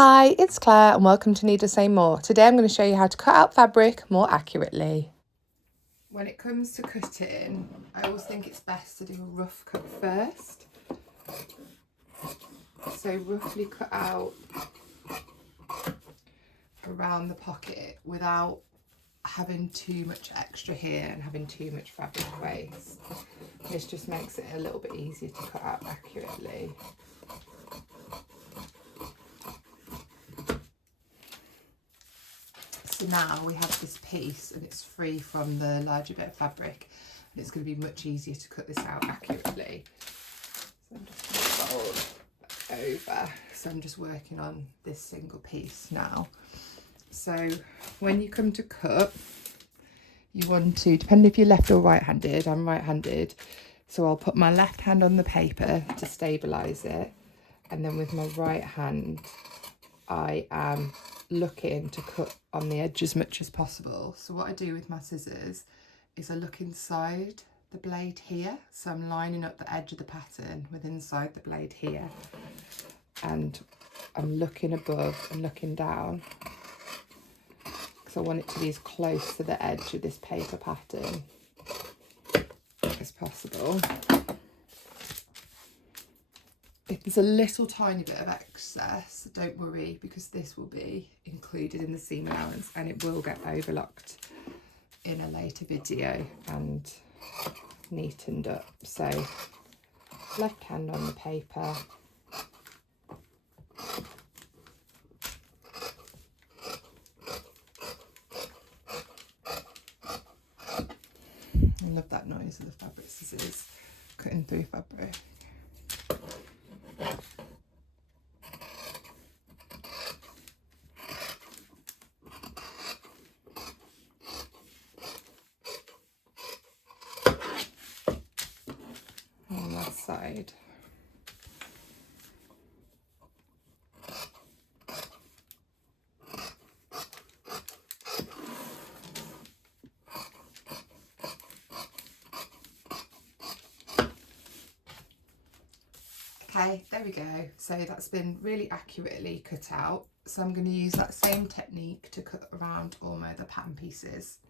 Hi, it's Claire and welcome to Need to Say More. Today I'm going to show you how to cut out fabric more accurately. When it comes to cutting, I always think it's best to do a rough cut first. So roughly cut out around the pocket without having too much extra here and having too much fabric waste. This just makes it a little bit easier to cut out accurately. So now we have this piece and it's free from the larger bit of fabric and it's going to be much easier to cut this out accurately. So I'm just going to fold over. So I'm just working on this single piece now. So when you come to cut, you want to, depending if you're left or right-handed, I'm right-handed, so I'll put my left hand on the paper to stabilise it, and then with my right hand I am looking to cut on the edge as much as possible. So what I do with my scissors is I look inside the blade here, so I'm lining up the edge of the pattern with inside the blade here, and I'm looking above and looking down because I want it to be as close to the edge of this paper pattern as possible. If there's a little tiny bit of excess, don't worry, because this will be included in the seam allowance and it will get overlocked in a later video and neatened up. So left hand on the paper, I love that noise of the fabric scissors cutting through fabric. On that side. Okay, there we go. So that's been really accurately cut out. So I'm going to use that same technique to cut around all my other pattern pieces.